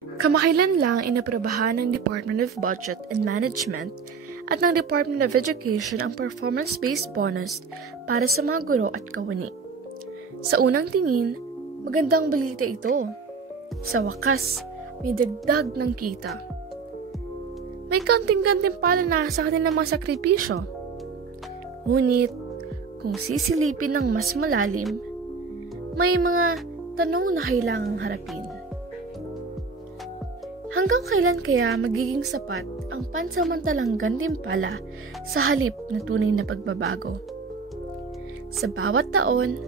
Kamakailan lang inaprobahan ng Department of Budget and Management at ng Department of Education ang performance-based bonus para sa mga guro at kawani. Sa unang tingin, magandang balita ito. Sa wakas, may dagdag ng kita. May kaunting-kaunting pala na sa kanilang mga sakripisyo. Ngunit, kung sisilipin ng mas malalim, may mga tanong na kailangang harapin. Hanggang kailan kaya magiging sapat ang pansamantalang gantimpala sa halip na tunay na pagbabago? Sa bawat taon,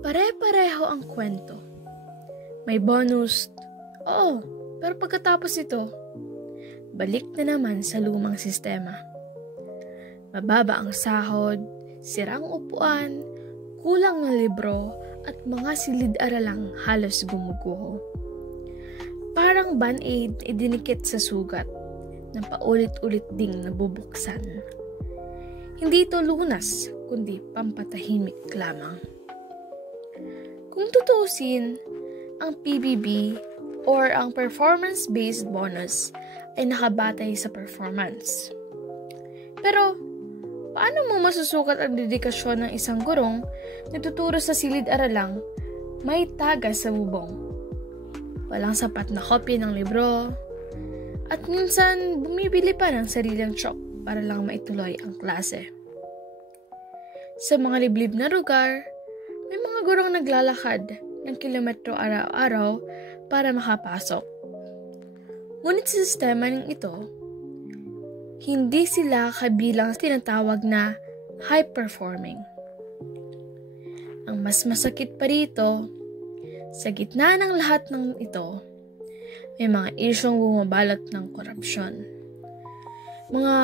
pare-pareho ang kwento. May bonus, oo, pero pagkatapos ito, balik na naman sa lumang sistema. Mababa ang sahod, sirang upuan, kulang na libro, at mga silid-aralang halos gumuguho. Parang band-aid idinikit sa sugat na paulit-ulit ding nabubuksan. Hindi ito lunas, kundi pampatahimik lamang. Kung tutuusin, ang PBB or ang performance-based bonus ay nakabatay sa performance. Pero, paano mo masusukat ang dedikasyon ng isang gurong na tuturo sa silid-aralang may tagas sa bubong? Walang sapat na kopya ng libro, at minsan bumibili pa ng sariling chalk para lang maituloy ang klase. Sa mga liblib na lugar, may mga gurong naglalakad ng kilometro araw-araw para makapasok. Ngunit sa sistema ng ito, hindi sila kabilang tinatawag na high-performing. Ang mas masakit pa rito, sa gitna ng lahat ng ito, may mga isyong bumabalot ng korupsyon. Mga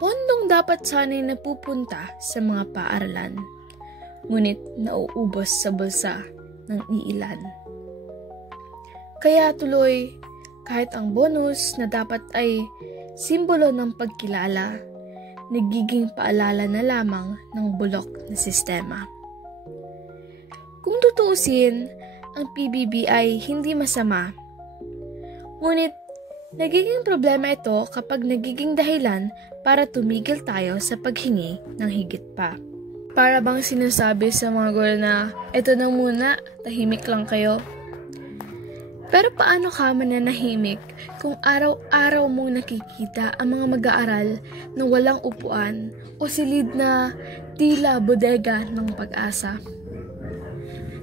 pondong dapat sana'y napupunta sa mga paaralan, ngunit nauubos sa bulsa ng iilan. Kaya tuloy, kahit ang bonus na dapat ay simbolo ng pagkilala, nagiging paalala na lamang ng bulok na sistema. Kung tutuusin, ang PBB ay hindi masama. Ngunit, nagiging problema ito kapag nagiging dahilan para tumigil tayo sa paghingi ng higit pa. Para bang sinasabi sa mga guro na, eto na muna, tahimik lang kayo. Pero paano ka mananahimik kung araw-araw mong nakikita ang mga mag-aaral na walang upuan o silid na tila bodega ng pag-asa?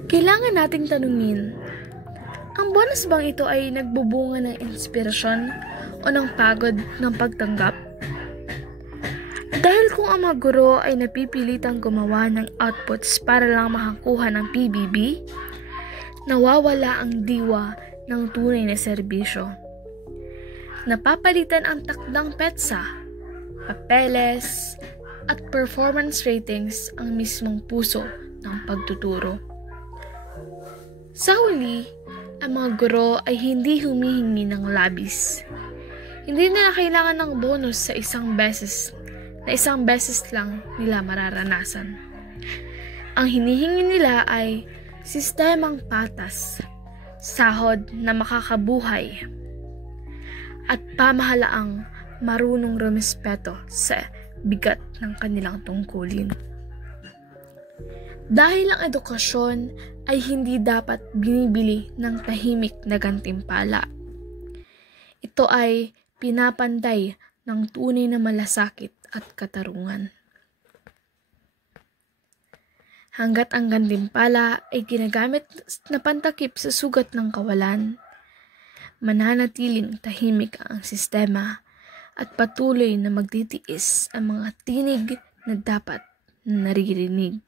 Kailangan nating tanungin, ang bonus bang ito ay nagbubunga ng inspirasyon o ng pagod ng pagtanggap? Dahil kung ang mga guro ay napipilitang gumawa ng outputs para lang makakuha ng PBB, nawawala ang diwa ng tunay na serbisyo. Napapalitan ang takdang petsa, papeles, at performance ratings ang mismong puso ng pagtuturo. Sa huli, ang mga guro ay hindi humihingi ng labis. Hindi nila kailangan ng bonus sa isang beses lang nila mararanasan. Ang hinihingi nila ay sistemang patas, sahod na makakabuhay, at pamahalaang marunong rumispeto sa bigat ng kanilang tungkulin. Dahil ang edukasyon ay hindi dapat binibili ng tahimik na gantimpala. Ito ay pinapantay ng tunay na malasakit at katarungan. Hanggat ang gantimpala ay ginagamit na pantakip sa sugat ng kawalan, mananatiling tahimik ang sistema at patuloy na magtitiis ang mga tinig na dapat naririnig.